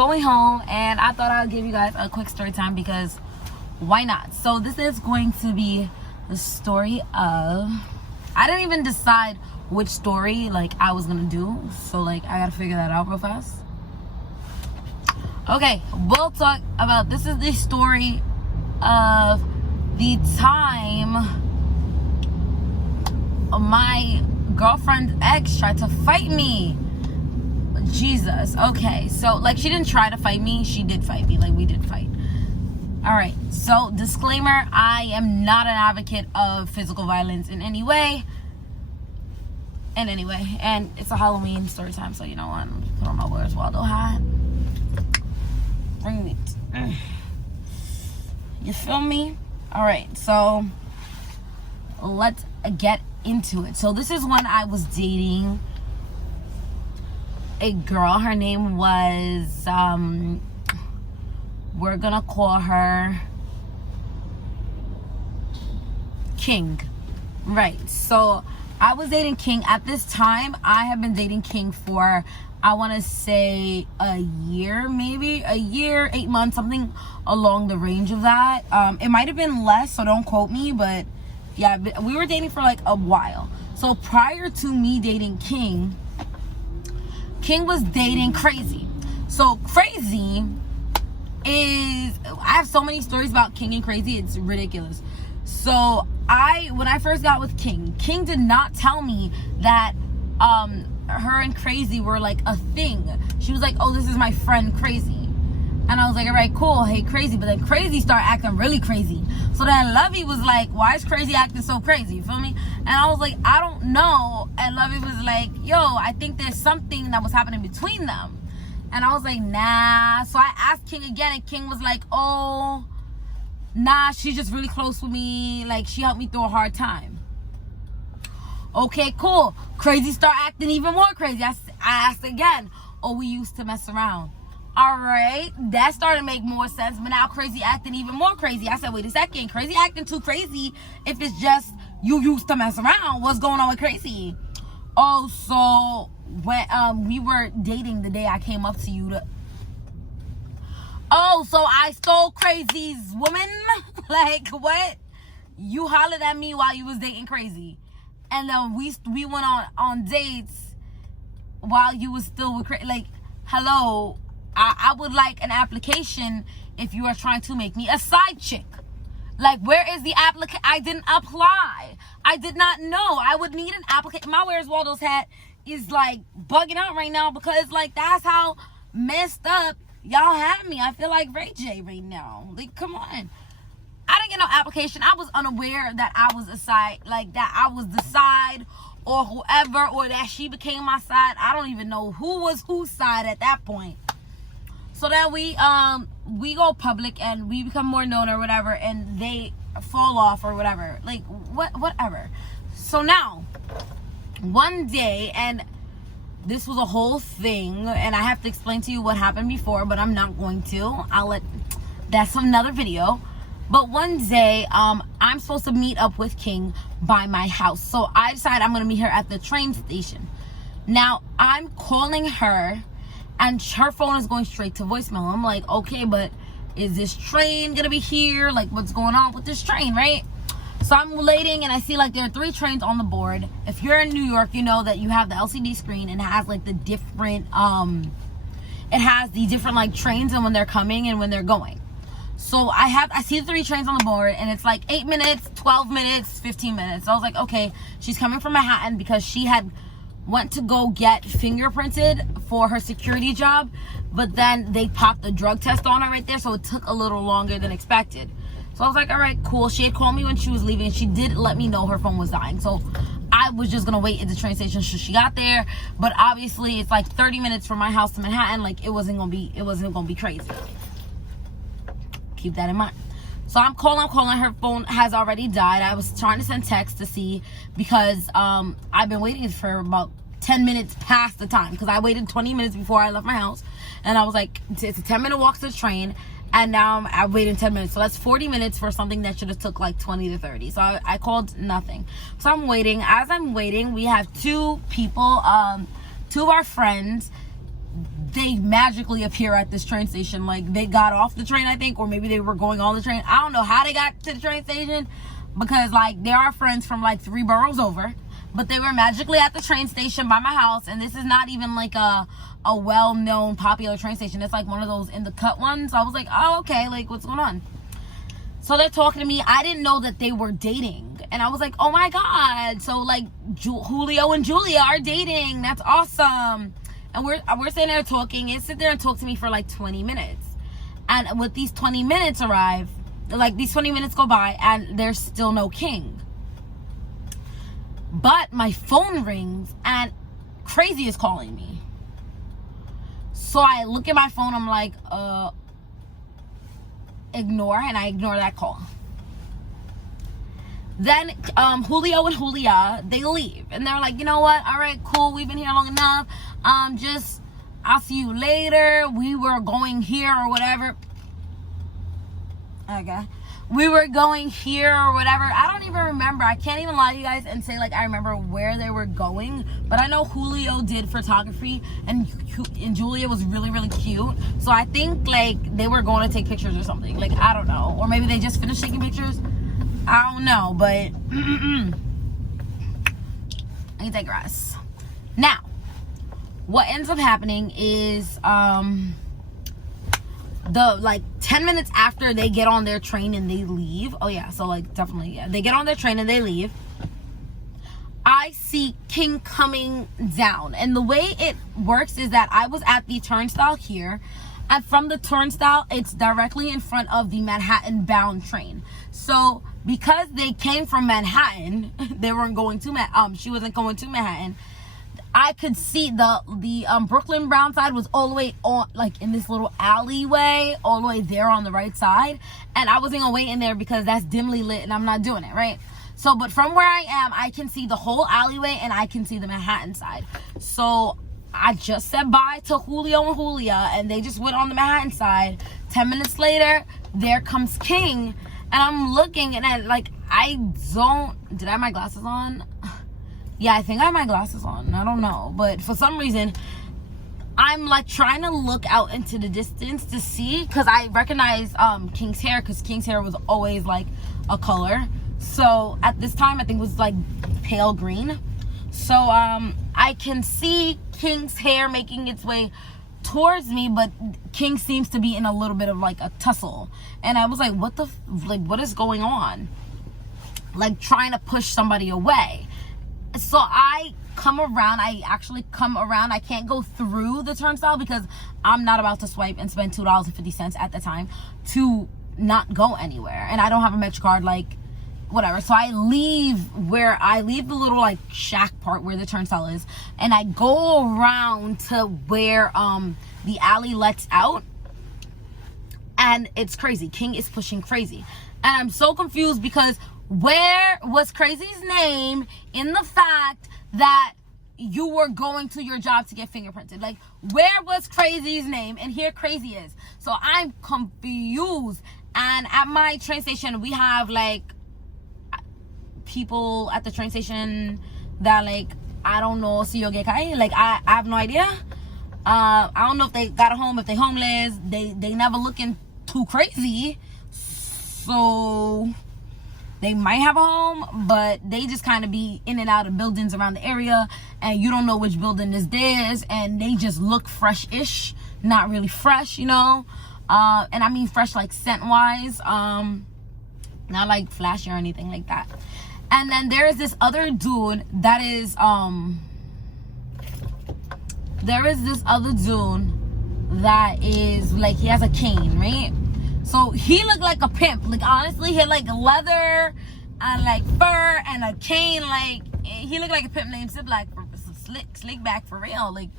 going home, and I thought I would give you guys a quick story time because why not? So this is going to be the story of, I didn't even decide which story like I was gonna do, so like I gotta figure that out real fast. Okay, we'll talk about, this is the story of the time my girlfriend's ex tried to fight me. Jesus. Okay, so like she didn't try to fight me, she did fight me. Like we did fight. All right, so disclaimer, I am not an advocate of physical violence in any way. And anyway, and it's a Halloween story time, so you know what, I'm put on my Where's Waldo hat. Bring it. You feel me? All right, so let's get into it. So this is when I was dating a girl. Her name was we're gonna call her King. Right, so I was dating King at this time. I have been dating King for, I want to say a year, maybe a year, 8 months, something along the range of that. It might have been less, so don't quote me, but yeah, we were dating for like a while. So prior to me dating King, King was dating Crazy. So Crazy is, I have so many stories about King and Crazy, it's ridiculous. So when I first got with King did not tell me that her and Crazy were like a thing. She was like, oh, this is my friend Crazy. And I was like, all right, cool, hey Crazy. But then Crazy started acting really crazy. So then Lovey was like, why is Crazy acting so crazy? You feel me? And I was like, I don't know. And Lovey was like, yo, I think there's something that was happening between them. And I was like, nah. So I asked King again, and King was like, oh, nah, she's just really close with me. Like, she helped me through a hard time. Okay, cool. Crazy start acting even more crazy. I asked again, oh, we used to mess around. All right, that started to make more sense, but now Crazy acting even more crazy. I said, wait a second, Crazy acting too crazy if it's just you used to mess around. What's going on with Crazy? Oh, so when we were dating the day I came up to you to, oh, so I stole Crazy's woman? Like, what? You hollered at me while you was dating Crazy. And then we went on dates while you was still with Crazy. Like, hello, I would like an application if you are trying to make me a side chick. Like, where is the application? I didn't apply. I did not know. I would need an application. My Where's Waldo's hat is like bugging out right now because like that's how messed up y'all have me. I feel like Ray J right now. Like, come on. I didn't get no application. I was unaware that I was a side, like that I was the side or whoever, or that she became my side. I don't even know who was whose side at that point. So then we go public and we become more known or whatever, and they fall off or whatever. Like whatever. So now one day, and this was a whole thing, and I have to explain to you what happened before, but I'm not going to. That's another video. But one day, I'm supposed to meet up with King by my house. So I decide I'm going to meet her at the train station. Now, I'm calling her, and her phone is going straight to voicemail. I'm like, okay, but is this train going to be here? Like, what's going on with this train, right? So I'm waiting, and I see like there are 3 trains on the board. If you're in New York, you know that you have the LCD screen, and it has like the different, like trains and when they're coming and when they're going. So I see the 3 trains on the board, and it's like 8 minutes, 12 minutes, 15 minutes. So I was like, okay, she's coming from Manhattan because she had went to go get fingerprinted for her security job, but then they popped a drug test on her right there, so it took a little longer than expected. So I was like, all right, cool. She had called me when she was leaving, and she did let me know her phone was dying. So I was just gonna wait at the train station till she got there. But obviously it's like 30 minutes from my house to Manhattan. Like it wasn't gonna be crazy. Keep that in mind. So I'm calling, her phone has already died. I was trying to send text to see, because I've been waiting for about 10 minutes past the time, because I waited 20 minutes before I left my house, and I was like, it's a 10-minute walk to the train, and now I'm waiting 10 minutes, so that's 40 minutes for something that should have took like 20 to 30. So I called nothing. So I'm waiting. As I'm waiting, we have 2 people, 2 of our friends. they magically appear at this train station. Like, they got off the train, I think, or maybe they were going on the train. I don't know how they got to the train station, because like they are friends from like 3 boroughs over, but they were magically at the train station by my house. And this is not even like a well-known popular train station. It's like one of those in the cut ones. So I was like, oh, okay, like what's going on? So they're talking to me. I didn't know that they were dating, and I was like, oh my god, so like Julio and Julia are dating. That's awesome. And we're sitting there talking, and sit there and talk to me for like 20 minutes. And with these 20 minutes arrive, like these 20 minutes go by, and there's still no king. But my phone rings, and Crazy is calling me. So I look at my phone, I'm like, ignore, and I ignore that call. Then Julio and Julia, they leave, and they're like, you know what, all right, cool, we've been here long enough, I'll see you later, we were going here or whatever. Okay, we were going here or whatever. I don't even remember. I can't even lie to you guys and say like I remember where they were going, but I know Julio did photography, and Julia was really, really cute. So I think like they were going to take pictures or something. Like, I don't know, or maybe they just finished taking pictures. I don't know, but I digress. Now, what ends up happening is the like 10 minutes after they get on their train and they leave. Oh yeah, so like definitely, yeah, they get on their train and they leave. I see King coming down, and the way it works is that I was at the turnstile here, and from the turnstile it's directly in front of the Manhattan bound train. So because they came from Manhattan, they weren't going to she wasn't going to Manhattan. I could see the Brooklyn Brown side was all the way on, like in this little alleyway, all the way there on the right side. And I wasn't gonna wait in there because that's dimly lit and I'm not doing it, right? So, but from where I am, I can see the whole alleyway and I can see the Manhattan side. So I just said bye to Julio and Julia, and they just went on the Manhattan side. 10 minutes later, there comes King, and I'm looking, and did I have my glasses on? Yeah, I think I have my glasses on. I don't know. But for some reason, I'm like trying to look out into the distance to see, because I recognize King's hair, because King's hair was always like a color. So at this time, I think it was like pale green. So I can see King's hair making its way towards me, but King seems to be in a little bit of like a tussle. And I was like, what is going on? Like trying to push somebody away. So I come around. I actually come around. I can't go through the turnstile because I'm not about to swipe and spend $2.50 at the time to not go anywhere. And I don't have a Metro card, like whatever. So I leave the little like shack part where the turnstile is, and I go around to where the alley lets out. And it's Crazy. King is pushing Crazy. And I'm so confused because where was Crazy's name in the fact that you were going to your job to get fingerprinted? Like, where was Crazy's name? And here Crazy is. So I'm confused. And at my train station, we have like people at the train station that like, I don't know, see you get kai. Like, I have no idea. I don't know if they got a home, if they homeless. They never looking too crazy. So they might have a home, but they just kind of be in and out of buildings around the area, and you don't know which building is theirs, and they just look fresh-ish, not really fresh, you know. And I mean fresh like scent-wise, not like flashy or anything like that. And then there is this other dude that is that is like, he has a cane, right? So he looked like a pimp. Like, honestly, he had like leather and like fur and a cane. Like, he looked like a pimp named Slick back for real. Like,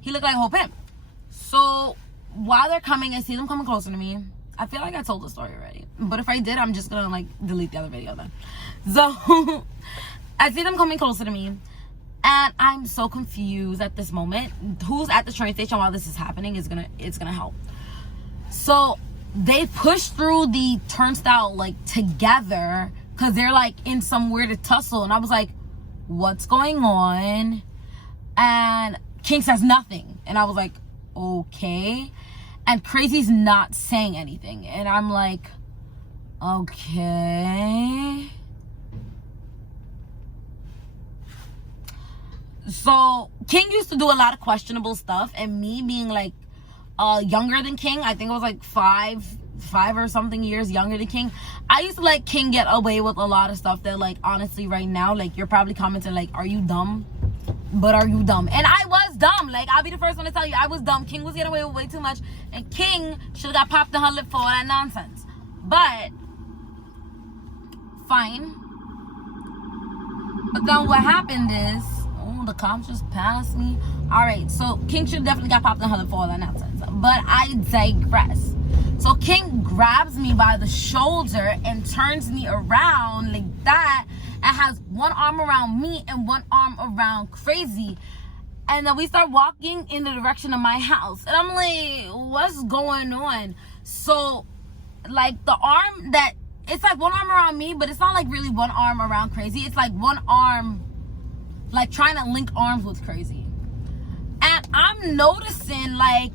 he looked like a whole pimp. So while they're coming, I see them coming closer to me. I feel like I told the story already, but if I did, I'm just gonna like delete the other video then. So I see them coming closer to me, and I'm so confused at this moment. Who's at the train station while this is happening it's gonna help. So they push through the turnstile like together because they're like in some weird tussle, and I was like, what's going on? And King says nothing, and I was like, okay. And Crazy's not saying anything. And I'm like, okay. So King used to do a lot of questionable stuff, and me being like younger than King, I think it was like five or something years younger than King, I used to let King get away with a lot of stuff that, like, honestly right now, like, you're probably commenting like, are you dumb? But are you dumb? And I was dumb. Like, I'll be the first one to tell you, I was dumb. King was getting away with way too much, and King should have got popped in her lip for all that nonsense. But fine. But then what happened is, oh, the cops just passed me. All right, so King should definitely got popped in her lip for all that nonsense. But I digress. So King grabs me by the shoulder and turns me around like that, and has one arm around me and one arm around Crazy. And then we start walking in the direction of my house. And I'm like, what's going on? So, like, the arm that, it's like one arm around me, but it's not like really one arm around Crazy. It's like one arm, like, trying to link arms with Crazy. And I'm noticing, like,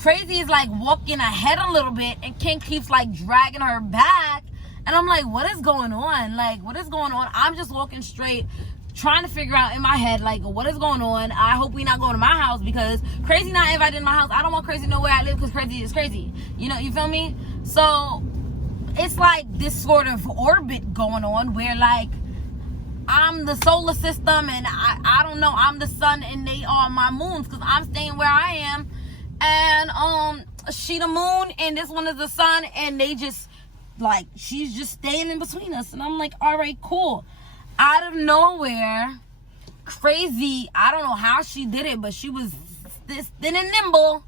Crazy is like walking ahead a little bit, and King keeps like dragging her back. And I'm like, what is going on? Like, what is going on? I'm just walking straight, trying to figure out in my head, like, what is going on? I hope we not going to my house, because Crazy not invited in my house. I don't want Crazy to know where I live, because Crazy is crazy. You know, you feel me? So it's like this sort of orbit going on where, like, I'm the solar system, and I don't know, I'm the sun and they are my moons, because I'm staying where I am. And she the moon, and this one is the sun, and they just, like, she's just staying in between us. And I'm like, all right, cool. Out of nowhere, Crazy, I don't know how she did it, but she was this thin and nimble.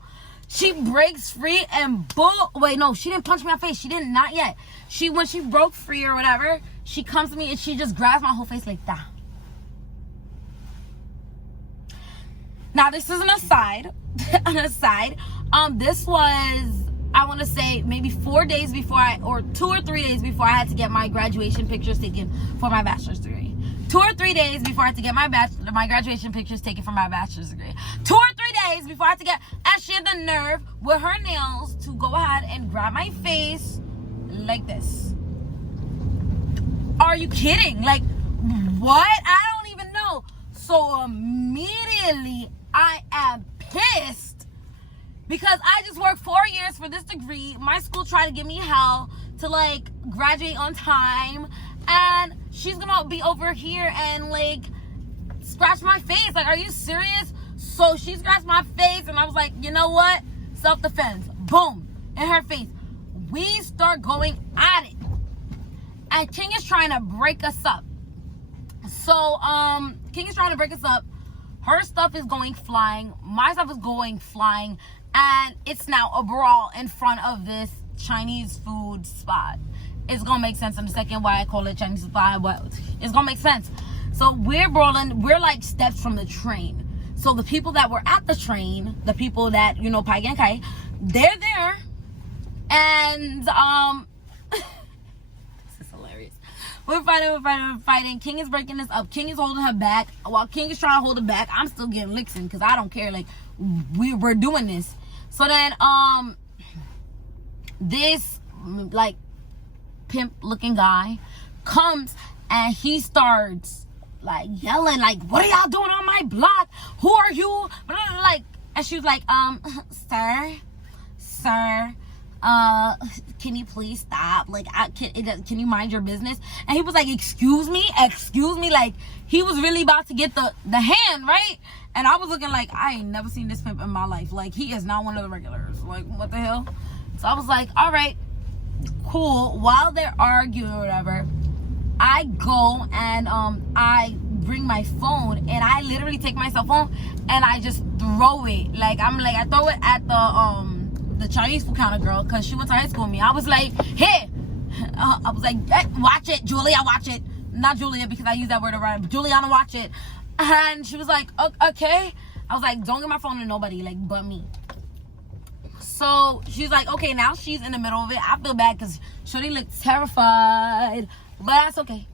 She breaks free and wait, no, she didn't punch me in the face. She didn't, not yet. When she broke free or whatever, she comes to me and she just grabs my whole face like that. Now, this is an aside. This was, I want to say, maybe 4 days before or 2 or 3 days before I had to get my graduation pictures taken for my bachelor's degree. 2 or 3 days before I had to get my graduation pictures taken for my bachelor's degree. 2 or 3 days before I had to get, and she had the nerve with her nails to go ahead and grab my face like this. Are you kidding? Like, what? I don't even know. So immediately I am pissed, because I just worked 4 years for this degree. My school tried to give me hell to, like, graduate on time, and she's gonna be over here and, like, scratch my face. Like, are you serious? So she scratched my face, and I was like, you know what? Self-defense. Boom. In her face. We start going at it. And King is trying to break us up. So, King is trying to break us up. Her stuff is going flying. My stuff is going flying. And it's now a brawl in front of this Chinese food spot. It's going to make sense in a second why I call it Chinese spot. But it's going to make sense. So we're brawling. We're like steps from the train. So the people that were at the train, the people that, you know, Pai Gan Kai, they're there. And, this is hilarious. We're fighting. King is breaking this up. King is holding her back. While King is trying to hold her back, I'm still getting licks in, because I don't care. Like, we're doing this. So then, this, like, pimp-looking guy comes, and he starts, like, yelling, like, what are y'all doing on my block? Who are you? Like, and she was like, sir, can you please stop? Like, can you mind your business? And he was like, excuse me, like, he was really about to get the hand, right? And I was looking like, I ain't never seen this pimp in my life. Like, he is not one of the regulars. Like, what the hell? So I was like, all right, cool. While they're arguing or whatever, I go and I bring my phone, and I literally take my cell phone and I just throw it. Like, I throw it at the Chinese food counter girl, because she went to high school with me. I was like, hey, I was like, hey, watch it, Julia, watch it. Not Julia, because I use that word around, but Juliana, watch it. And she was like, okay. I was like, don't give my phone to nobody, like, but me. So she's like, okay, now she's in the middle of it. I feel bad, because Shorty looked terrified, but that's okay.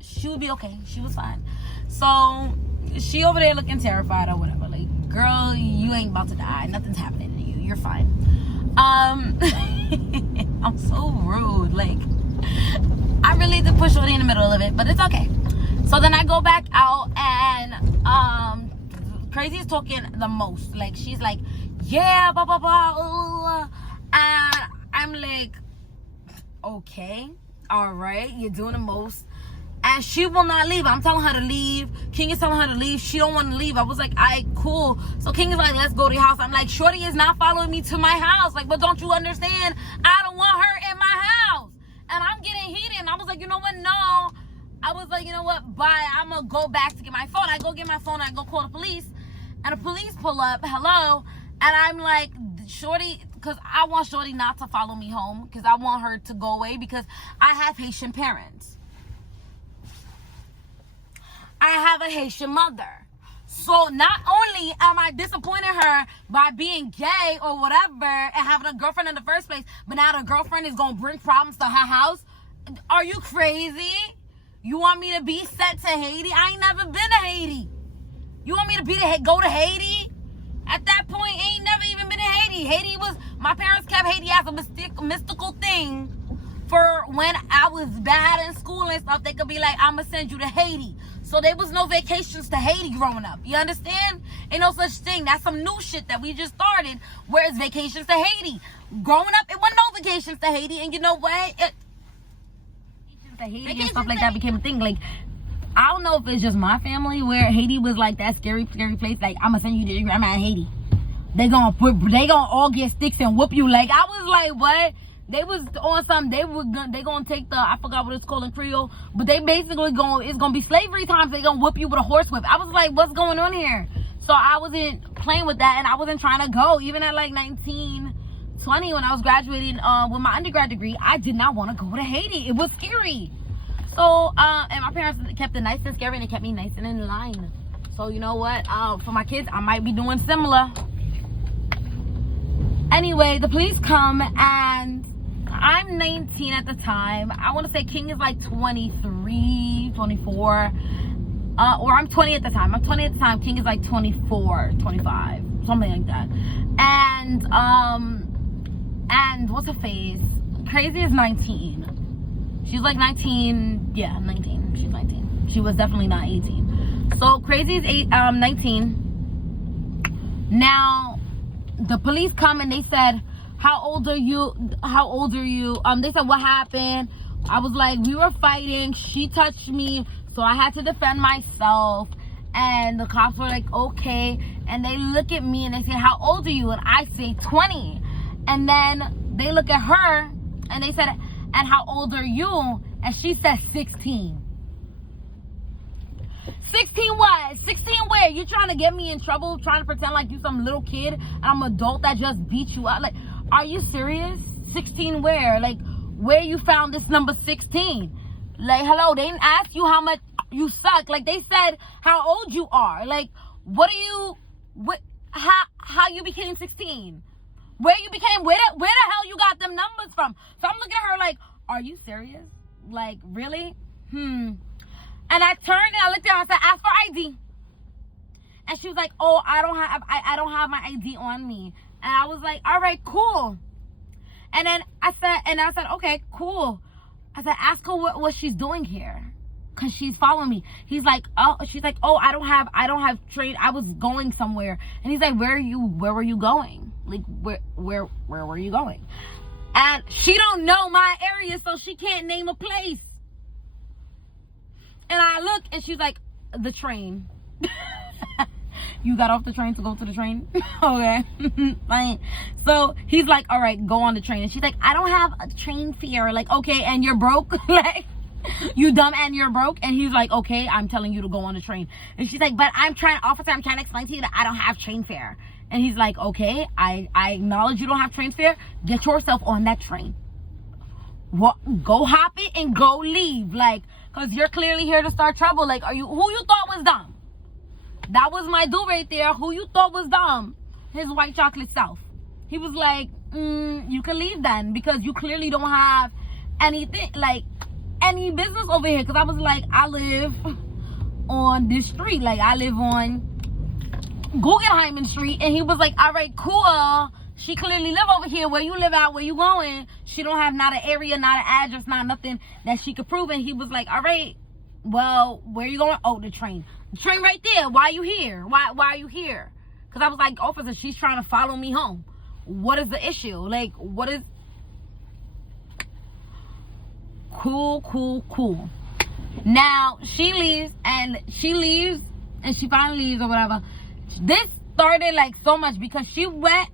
She would be okay. She was fine. So she over there looking terrified or whatever. Like, girl, you ain't about to die. Nothing's happening to you. You're fine. I'm so rude. Like, I really did push Shorty in the middle of it, but it's okay. So then I go back out, and Crazy is talking the most. Like, she's like, yeah, blah, blah, blah. And I'm like, okay, all right, you're doing the most. And she will not leave. I'm telling her to leave. King is telling her to leave. She don't want to leave. I was like, all right, cool. So King is like, let's go to your house. I'm like, Shorty is not following me to my house. Like, but don't you understand? I don't want her in my house. And I'm getting heated. And I was like, you know what? No. I was like, you know what? Bye. I'm going to go back to get my phone. I go get my phone. I go call the police. And the police pull up. Hello. And I'm like, Shorty, because I want Shorty not to follow me home. Because I want her to go away. Because I have Haitian parents. I have a Haitian mother. So not only am I disappointing her by being gay or whatever and having a girlfriend in the first place, but now the girlfriend is going to bring problems to her house. Are you crazy? You want me to be sent to Haiti? I ain't never been to Haiti. You want me to go to Haiti? At that point, I ain't never even been to Haiti. Haiti was, my parents kept Haiti as a mystical thing for when I was bad in school and stuff. They could be like, I'm going to send you to Haiti. So there was no vacations to Haiti growing up. You understand? Ain't no such thing. That's some new shit that we just started. Where it's vacations to Haiti. Growing up, it wasn't no vacations to Haiti. And you know what? Vacations to Haiti and stuff like that became a thing. Like, I don't know if it's just my family where Haiti was like that scary, scary place. Like, I'm gonna send you to your grandma in Haiti. They gonna all get sticks and whoop you. Like, I was like, what? They was on something. They gonna take the, I forgot what it's called in Creole, but they basically it's gonna be slavery times. They gonna whoop you with a horsewhip. I was like, what's going on here? So I wasn't playing with that, and I wasn't trying to go. Even at like 19, 20, when I was graduating with my undergrad degree, I did not want to go to Haiti. It was scary. So and my parents kept it nice and scary, and they kept me nice and in line. So you know what? For my kids, I might be doing similar. Anyway, the police come, and I'm 19 at the time. I want to say King is like 23, 24. Or I'm 20 at the time. I'm 20 at the time. King is like 24, 25. Something like that. And what's her face? Crazy is 19. She's like 19. Yeah, 19. She's 19. She was definitely not 18. So Crazy is 19. Now, the police come and they said, how old are you? How old are you? They said, what happened? I was like, we were fighting. She touched me, so I had to defend myself. And the cops were like, okay. And they look at me and they say, how old are you? And I say 20. And then they look at her and they said, and how old are you? And she said 16. 16 what? 16 where? You trying to get me in trouble, trying to pretend like you some little kid and I'm an adult that just beat you up? Like, are you serious? 16 where? Like, where you found this number 16? Like, hello, they didn't ask you how much you suck. Like, they said how old you are. Like, how you became 16? Where the hell you got them numbers from? So I'm looking at her like, are you serious? Like, really? And I turned and I looked at her and I said, ask for ID. And she was like, oh, I don't have my ID on me. And I was like, all right, cool. And then I said, okay, cool. I said, ask her what she's doing here, cause she's following me. She's like, oh, I don't have trade. I was going somewhere. And he's like, where were you going? Like, where were you going? And she don't know my area, so she can't name a place. And I look, and she's like, the train. You got off the train to go to the train? Okay. Fine. So he's like, all right, go on the train. And she's like, I don't have a train fare. Like, okay, and you're broke? Like, you dumb and you're broke? And he's like, okay, I'm telling you to go on the train. And she's like, but officer, I'm trying to explain to you that I don't have train fare. And he's like, okay, I acknowledge you don't have train fare. Get yourself on that train. Go hop it and go leave. Like, because you're clearly here to start trouble. Like, who you thought was dumb? That was my dude right there. Who you thought was dumb? His white chocolate self. He was like, you can leave then, because you clearly don't have anything, like, any business over here. Because I was like, I live on this street. Like, I live on Guggenheim Street, and he was like, all right, cool. She clearly live over here. Where you live at? Where you going? She don't have not an area, not an address, not nothing that she could prove. And he was like, all right, well, where you going? Oh, the train. The train right there. Why are you here? Why are you here? Because I was like, officer, she's trying to follow me home. What is the issue? Like, what is... Cool. Now, she leaves, and she finally leaves or whatever. This started like so much because she went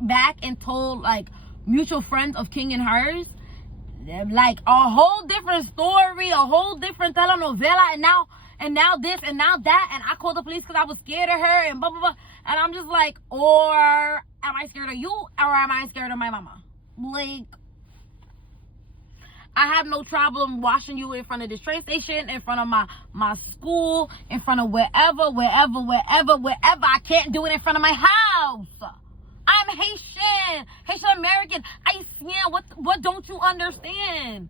back and told like mutual friends of King and hers like a whole different story, a whole different telenovela, and now this and now that, and I called the police because I was scared of her and blah blah blah, and I'm just like, or am I scared of you, or am I scared of my mama? Like, I have no problem washing you in front of this train station, in front of my school, in front of wherever. I can't do it in front of my house. I'm Haitian American. Haitian, what don't you understand?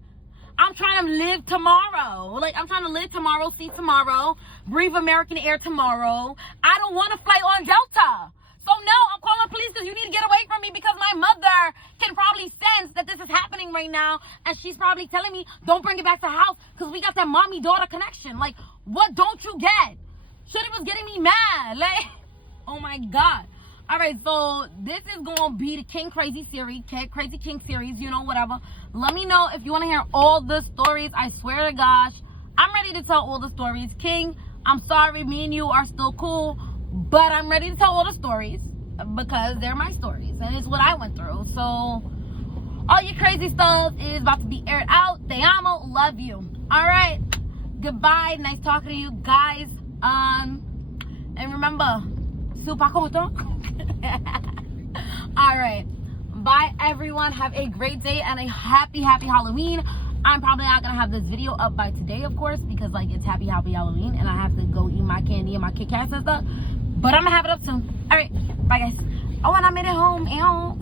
I'm trying to live tomorrow. Like, I'm trying to live tomorrow, see tomorrow, breathe American air tomorrow. I don't want to fly on Delta. So no, I'm calling police because you need to get away from me, because my mother can probably sense that this is happening right now, and she's probably telling me, don't bring it back to the house because we got that mommy-daughter connection. Like, what don't you get? Shorty was getting me mad. Like, oh my God. All right, so this is going to be the King Crazy series, Crazy King series, you know, whatever. Let me know if you want to hear all the stories. I swear to gosh, I'm ready to tell all the stories. King, I'm sorry, me and you are still cool, but I'm ready to tell all the stories because they're my stories and it's what I went through. So all your crazy stuff is about to be aired out. Te amo, love you. All right, goodbye. Nice talking to you guys. And remember, super content. All right, bye everyone. Have a great day and a happy Halloween. I'm probably not gonna have this video up by today, of course, because like it's happy Halloween and I have to go eat my candy and my Kit Kats and stuff. But I'm gonna have it up soon. All right, bye guys. Oh, and I made it home. Ew.